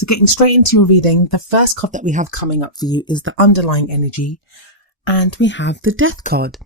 So getting straight into your reading, the first card that we have coming up for you is the underlying energy, and we have the Death card.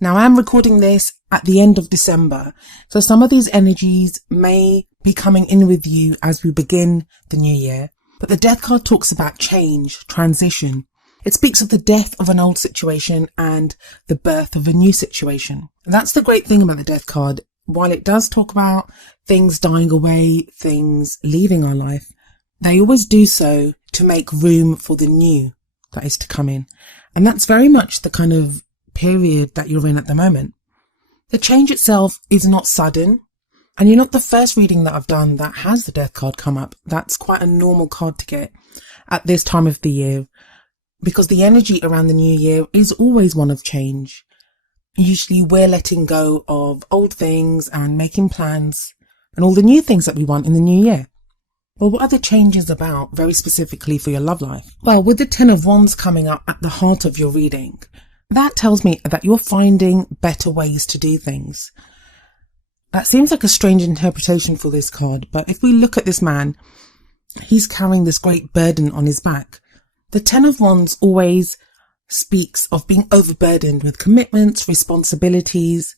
Now, I am recording this at the end of December, so some of these energies may be coming in with you as we begin the new year. But the Death card talks about change, transition. It speaks of the death of an old situation and the birth of a new situation. And that's the great thing about the Death card. While it does talk about things dying away, things leaving our life, they always do so to make room for the new that is to come in. And that's very much the kind of period that you're in at the moment. The change itself is not sudden, and you're not the first reading that I've done that has the Death card come up. That's quite a normal card to get at this time of the year, because the energy around the new year is always one of change. Usually we're letting go of old things and making plans and all the new things that we want in the new year. Well, what are the changes about very specifically for your love life? Well, with the 10 of Wands coming up at the heart of your reading, that tells me that you're finding better ways to do things. That seems like a strange interpretation for this card, but if we look at this man, he's carrying this great burden on his back. The 10 of Wands always speaks of being overburdened with commitments, responsibilities.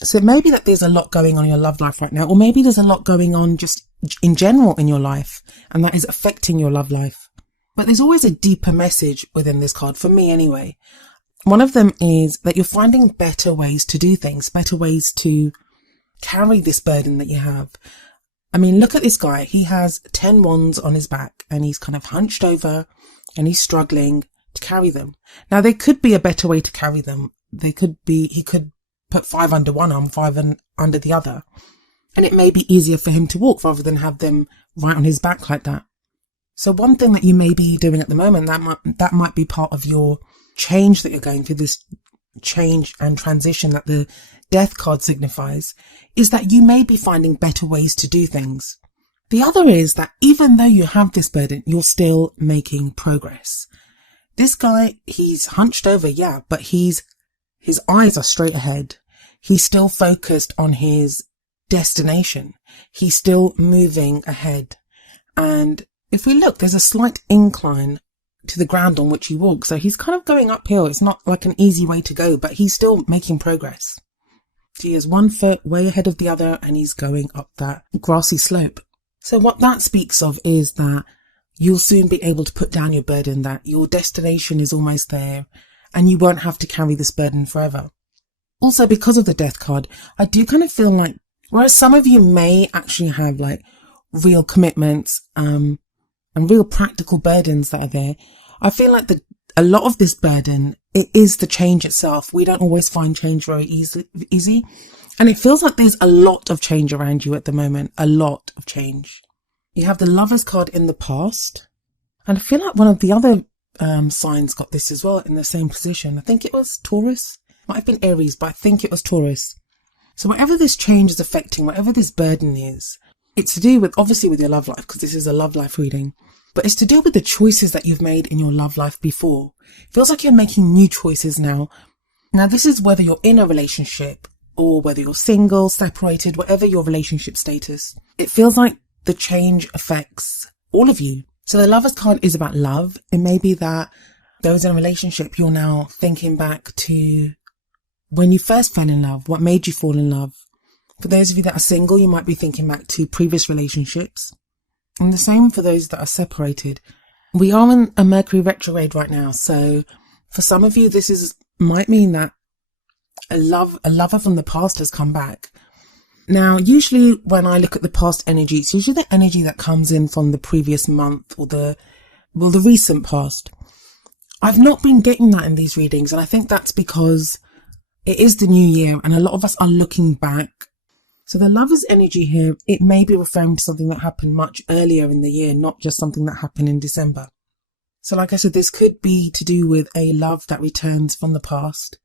So it may be that there's a lot going on in your love life right now, or maybe there's a lot going on just in general in your life, and that is affecting your love life. But there's always a deeper message within this card, for me anyway. One of them is that you're finding better ways to do things, better ways to carry this burden that you have. I mean, look at this guy. He has 10 wands on his back and he's kind of hunched over and he's struggling to carry them. Now, there could be a better way to carry them. He could put 5 under one arm, 5 under the other. And it may be easier for him to walk rather than have them right on his back like that. So one thing that you may be doing at the moment, that might be part of your change that you're going through, this change and transition that the Death card signifies, is that you may be finding better ways to do things. The other is that even though you have this burden, you're still making progress. This guy, he's hunched over, yeah, but his eyes are straight ahead. He's still focused on his destination. He's still moving ahead. And if we look, there's a slight incline to the ground on which he walks. So he's kind of going uphill. It's not like an easy way to go, but he's still making progress. He has one foot way ahead of the other and he's going up that grassy slope. So what that speaks of is that you'll soon be able to put down your burden, that your destination is almost there and you won't have to carry this burden forever. Also, because of the Death card, I do kind of feel like, whereas some of you may actually have like real commitments and real practical burdens that are there, I feel like a lot of this burden, it is the change itself. We don't always find change very easy. And it feels like there's a lot of change around you at the moment. A lot of change. You have the Lovers card in the past. And I feel like one of the other signs got this as well in the same position. I think it was Taurus. Might have been Aries, but I think it was Taurus. So whatever this change is affecting, whatever this burden is, it's to do with, obviously with your love life, because this is a love life reading. But it's to do with the choices that you've made in your love life before. It feels like you're making new choices now. Now, this is whether you're in a relationship or whether you're single, separated, whatever your relationship status. It feels like the change affects all of you. So the Lovers card is about love. It may be that those in a relationship, you're now thinking back to when you first fell in love, what made you fall in love. For those of you that are single, you might be thinking back to previous relationships. And the same for those that are separated. We are in a Mercury retrograde right now. So for some of you, might mean that a lover from the past has come back. Now, usually when I look at the past energy, it's usually the energy that comes in from the previous month or the recent past. I've not been getting that in these readings. And I think that's because it is the new year and a lot of us are looking back. So the Lover's energy here, it may be referring to something that happened much earlier in the year, not just something that happened in December. So like I said, this could be to do with a love that returns from the past.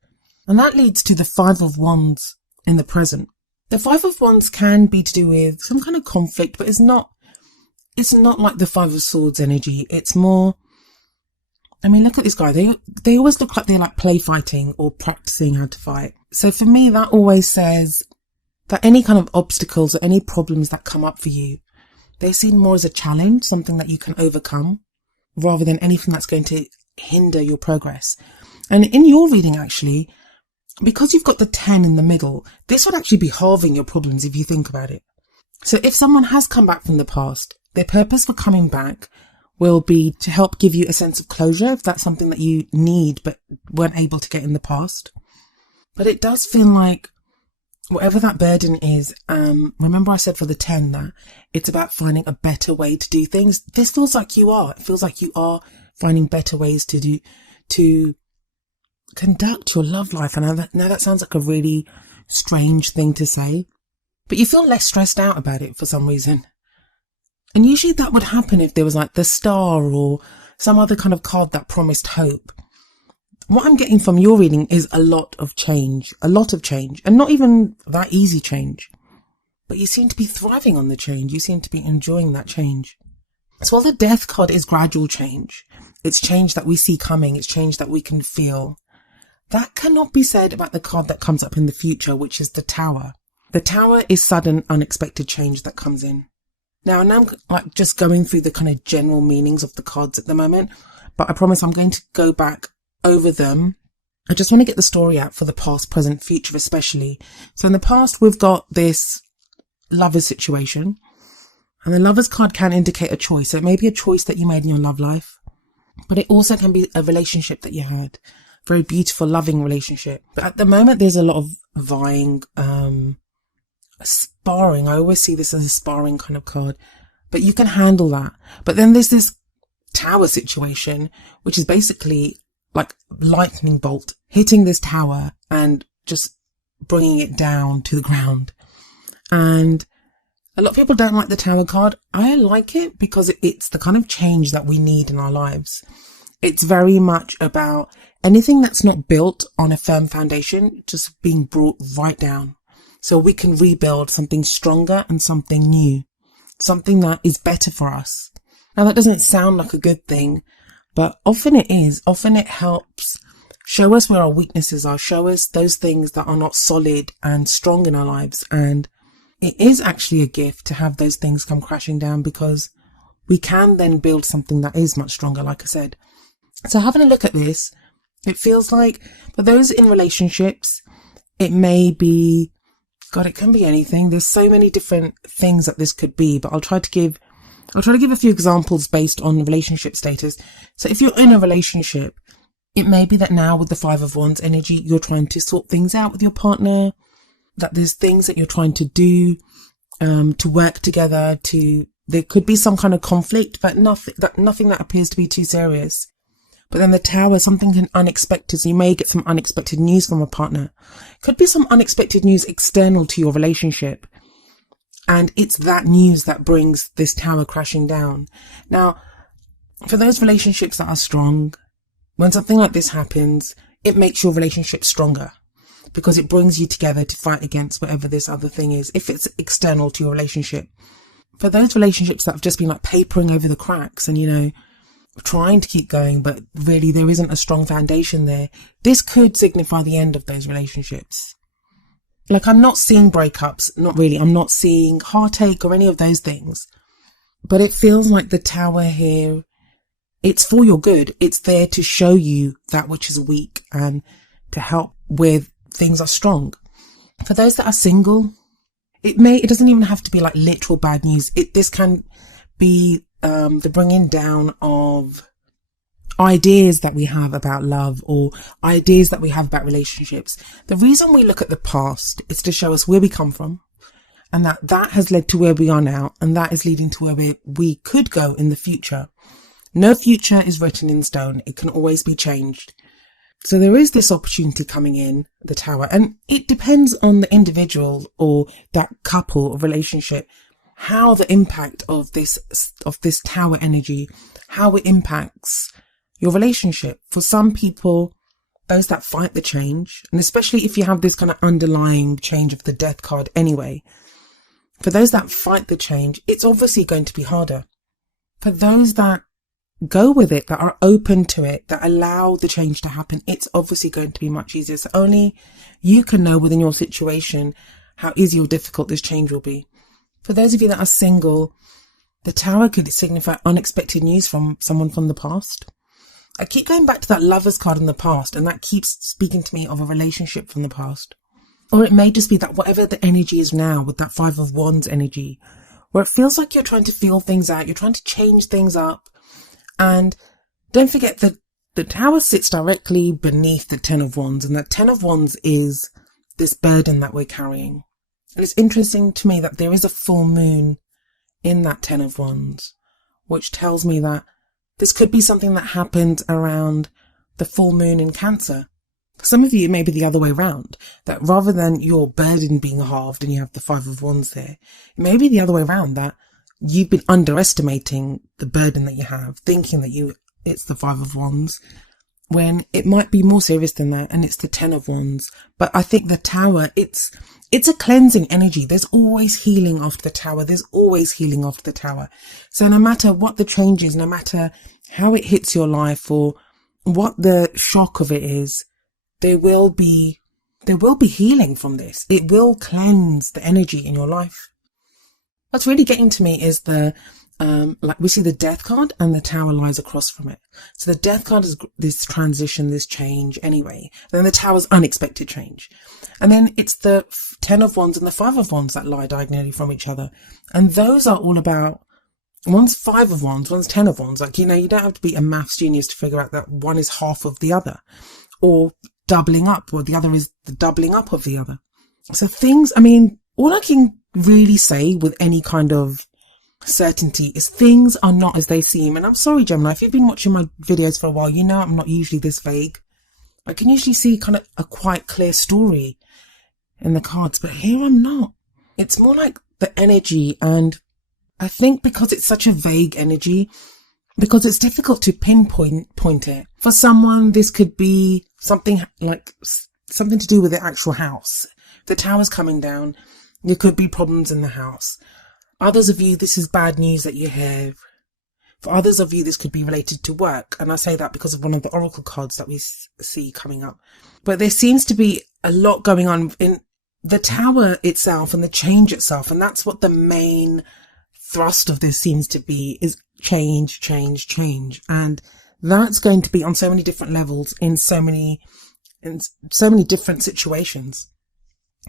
And that leads to the 5 of Wands in the present. The 5 of Wands can be to do with some kind of conflict, but it's not like the 5 of Swords energy. It's more, I mean, look at this guy. They always look like they're like play fighting or practicing how to fight. So for me, that always says that any kind of obstacles or any problems that come up for you, they're seen more as a challenge, something that you can overcome, rather than anything that's going to hinder your progress. And in your reading, actually, because you've got the 10 in the middle, this would actually be halving your problems if you think about it. So if someone has come back from the past, their purpose for coming back will be to help give you a sense of closure if that's something that you need but weren't able to get in the past. But it does feel like whatever that burden is, remember I said for the 10 that it's about finding a better way to do things. This feels like you are. It feels like you are finding better ways to conduct your love life. And now that sounds like a really strange thing to say, but you feel less stressed out about it for some reason. And usually that would happen if there was like the star or some other kind of card that promised hope. What I'm getting from your reading is a lot of change, and not even that easy change. But you seem to be thriving on the change. You seem to be enjoying that change. So while the Death card is gradual change, it's change that we see coming, it's change that we can feel. That cannot be said about the card that comes up in the future, which is the Tower. The Tower is sudden, unexpected change that comes in. Now I'm like just going through the kind of general meanings of the cards at the moment, but I promise I'm going to go back over them. I just want to get the story out for the past, present, future especially. So in the past, we've got this Lovers situation, and the Lovers card can indicate a choice. So it may be a choice that you made in your love life, but it also can be a relationship that you had. Very beautiful, loving relationship. But at the moment, there's a lot of vying, sparring. I always see this as a sparring kind of card, but you can handle that. But then there's this Tower situation, which is basically like lightning bolt hitting this tower and just bringing it down to the ground. And a lot of people don't like the Tower card. I like it because it's the kind of change that we need in our lives. It's very much about anything that's not built on a firm foundation just being brought right down, so we can rebuild something stronger and something new, something that is better for us. Now that doesn't sound like a good thing, but often it is. Often it helps show us where our weaknesses are, show us those things that are not solid and strong in our lives. And it is actually a gift to have those things come crashing down, because we can then build something that is much stronger, like I said. So having a look at this, it feels like for those in relationships, it may be, God, it can be anything. There's so many different things that this could be, but I'll try to give a few examples based on relationship status. So if you're in a relationship, it may be that now with the 5 of Wands energy, you're trying to sort things out with your partner, that there's things that you're trying to do, to work together, there could be some kind of conflict, but nothing that appears to be too serious. But then the Tower, something unexpected. So you may get some unexpected news from a partner. Could be some unexpected news external to your relationship. And it's that news that brings this Tower crashing down. Now, for those relationships that are strong, when something like this happens, it makes your relationship stronger, because it brings you together to fight against whatever this other thing is, if it's external to your relationship. For those relationships that have just been like papering over the cracks and, trying to keep going, but really there isn't a strong foundation there, this could signify the end of those relationships. Like, I'm not seeing breakups, not really. I'm not seeing heartache or any of those things. But it feels like the Tower here, it's for your good. It's there to show you that which is weak and to help with things are strong. For those that are single, it doesn't even have to be like literal bad news. This can be the bringing down of ideas that we have about love or ideas that we have about relationships. The reason we look at the past is to show us where we come from, and that has led to where we are now, and that is leading to where we could go in the future. No future is written in stone. It can always be changed. So there is this opportunity coming in the Tower, and it depends on the individual or that couple or relationship, how the impact of this Tower energy, how it impacts your relationship. For some people, those that fight the change, and especially if you have this kind of underlying change of the Death card anyway, for those that fight the change, it's obviously going to be harder. For those that go with it, that are open to it, that allow the change to happen, it's obviously going to be much easier. So only you can know within your situation how easy or difficult this change will be. For those of you that are single, The Tower could signify unexpected news from someone from the past. I keep going back to that Lovers card in the past, and that keeps speaking to me of a relationship from the past. Or it may just be that whatever the energy is now with that Five of Wands energy, where it feels like you're trying to feel things out, you're trying to change things up. And don't forget that the Tower sits directly beneath the Ten of Wands, and that Ten of Wands is this burden that we're carrying. And it's interesting to me that there is a full moon in that Ten of Wands, which tells me that this could be something that happened around the full moon in Cancer. For some of you, it may be the other way around, that rather than your burden being halved and you have the Five of Wands there, it may be the other way around, that you've been underestimating the burden that you have, thinking that it's the Five of Wands, when it might be more serious than that, and it's the Ten of Wands. But I think the Tower, it's a cleansing energy. There's always healing after the Tower. There's always healing after the Tower. So no matter what the change is, no matter how it hits your life or what the shock of it is, there will be healing from this. It will cleanse the energy in your life. What's really getting to me is like we see the Death card and the Tower lies across from it. So the Death card is this transition, this change anyway. Then the Tower's unexpected change. And then it's the Ten of Wands and the Five of Wands that lie diagonally from each other. And those are all about, one's Five of Wands, one's Ten of Wands. Like, you don't have to be a maths genius to figure out that one is half of the other, or doubling up, or the other is the doubling up of the other. So all I can really say with any kind of certainty is things are not as they seem. And I'm sorry, Gemini, if you've been watching my videos for a while, I'm not usually this vague. I can usually see kind of a quite clear story in the cards, but here I'm not. It's more like the energy, and I think because it's such a vague energy, because it's difficult to pinpoint it. For someone, this could be something to do with the actual house. The Tower's coming down. There could be problems in the house. Others of you, this is bad news that you hear. For others of you, this could be related to work. And I say that because of one of the oracle cards that we see coming up. But there seems to be a lot going on in the Tower itself and the change itself. And that's what the main thrust of this seems to be, is change, change, change. And that's going to be on so many different levels in so many different situations.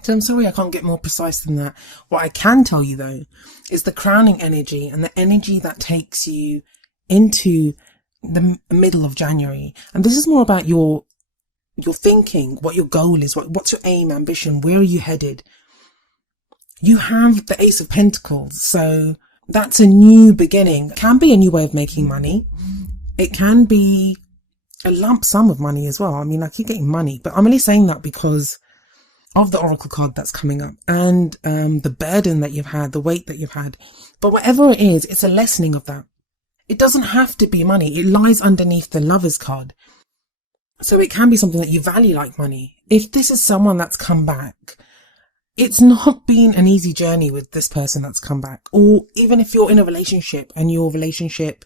So I'm sorry I can't get more precise than that. What I can tell you though is the crowning energy, and the energy that takes you into the middle of January. And this is more about your thinking, what your goal is, what's your aim, ambition, where are you headed? You have the Ace of Pentacles, so that's a new beginning. It can be a new way of making money. It can be a lump sum of money as well. I keep getting money, but I'm only saying that because of the oracle card that's coming up, and the burden that you've had, the weight that you've had. But whatever it is, it's a lessening of that. It doesn't have to be money. It lies underneath the Lovers card. So it can be something that you value like money. If this is someone that's come back, it's not been an easy journey with this person that's come back. Or even if you're in a relationship and your relationship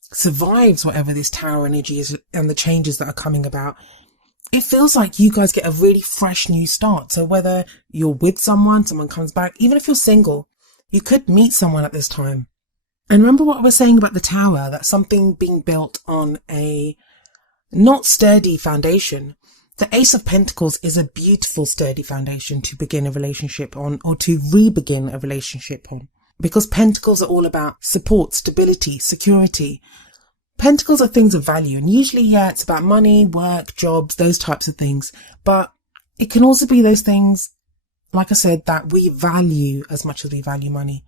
survives whatever this Tower energy is and the changes that are coming about, it feels like you guys get a really fresh new start. So whether you're with someone comes back, even if you're single, you could meet someone at this time. And remember what I was saying about the Tower, that something being built on a not sturdy foundation. The Ace of Pentacles is a beautiful sturdy foundation to begin a relationship on, or to re-begin a relationship on. Because Pentacles are all about support, stability, security. Pentacles are things of value, and usually, it's about money, work, jobs, those types of things. But it can also be those things, like I said, that we value as much as we value money.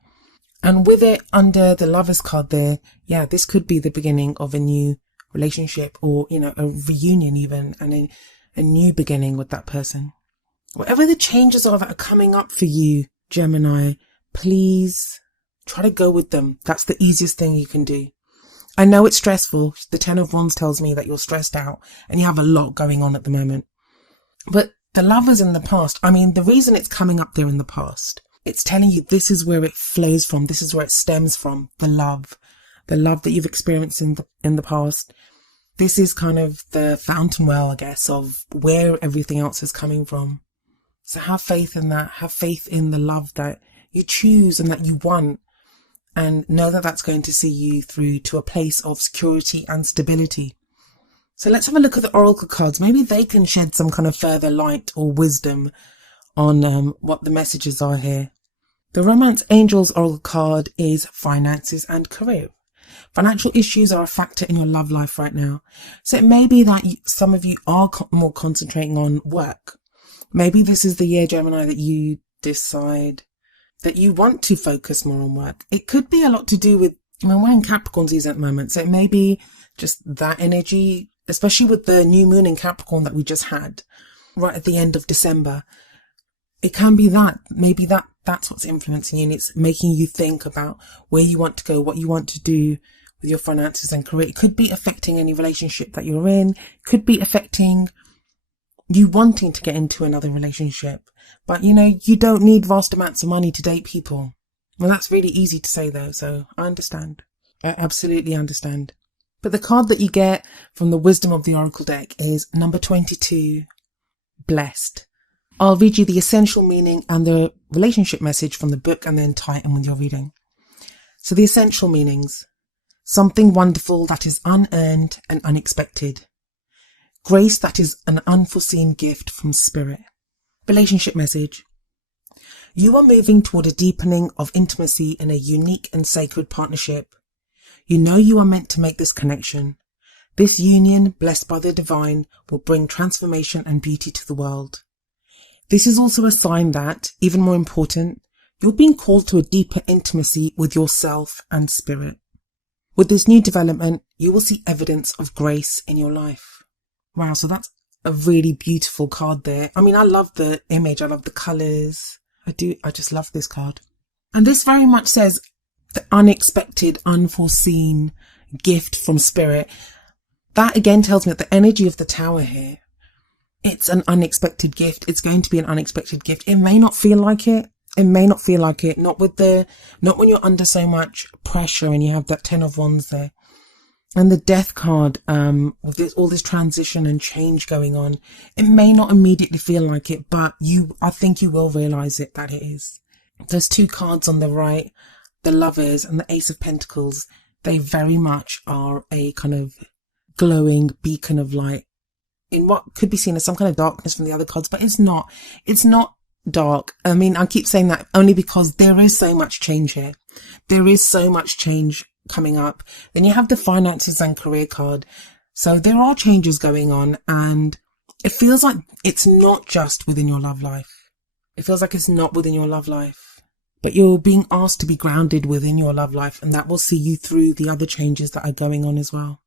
And with it under the Lovers card there, this could be the beginning of a new relationship, or, a reunion even, and a new beginning with that person. Whatever the changes are that are coming up for you, Gemini, please try to go with them. That's the easiest thing you can do. I know it's stressful. The Ten of Wands tells me that you're stressed out and you have a lot going on at the moment. But the Lovers in the past, the reason it's coming up there in the past, it's telling you this is where it flows from. This is where it stems from. The love that you've experienced in the past. This is kind of the fountain well, I guess, of where everything else is coming from. So have faith in that. Have faith in the love that you choose and that you want. and know that that's going to see you through to a place of security and stability. So let's have a look at the oracle cards. Maybe they can shed some kind of further light or wisdom on what the messages are here. The Romance Angels oracle card is finances and career. Financial issues are a factor in your love life right now. So it may be that some of you are more concentrating on work. Maybe this is the year, Gemini, that you decide that you want to focus more on work. It could be a lot to do with, we're in Capricorn season at the moment, so it may be just that energy, especially with the new moon in Capricorn that we just had right at the end of December. It can be that, maybe that's what's influencing you, and it's making you think about where you want to go, what you want to do with your finances and career. It could be affecting any relationship that you're in. It could be affecting you wanting to get into another relationship. But you don't need vast amounts of money to date people. Well, that's really easy to say though, so I understand. I absolutely understand. But the card that you get from the wisdom of the oracle deck is number 22, blessed. I'll read you the essential meaning and the relationship message from the book and then tie it in with your reading. So the essential meanings: something wonderful that is unearned and unexpected. Grace that is an unforeseen gift from spirit. Relationship message: you are moving toward a deepening of intimacy in a unique and sacred partnership. You know you are meant to make this connection. This union, blessed by the divine, will bring transformation and beauty to the world. This is also a sign that, even more important, you're being called to a deeper intimacy with yourself and spirit. With this new development, you will see evidence of grace in your life. Wow, so that's a really beautiful card there. I mean, I love the image. I love the colours. I just love this card. And this very much says the unexpected, unforeseen gift from spirit. That again tells me that the energy of the Tower here, it's an unexpected gift. It's going to be an unexpected gift. It may not feel like it. It may not feel like it. Not when you're under so much pressure and you have that 10 of Wands there. And the Death card, with all this transition and change going on, it may not immediately feel like it, but I think you will realize that it is. Those two cards on the right, the Lovers and the Ace of Pentacles, they very much are a kind of glowing beacon of light in what could be seen as some kind of darkness from the other cards, but it's not dark. I mean, I keep saying that only because there is so much change here. There is so much change coming up. Then you have the finances and career card. So there are changes going on, and it feels like it's not just within your love life. It feels like it's not within your love life, but you're being asked to be grounded within your love life, and that will see you through the other changes that are going on as well.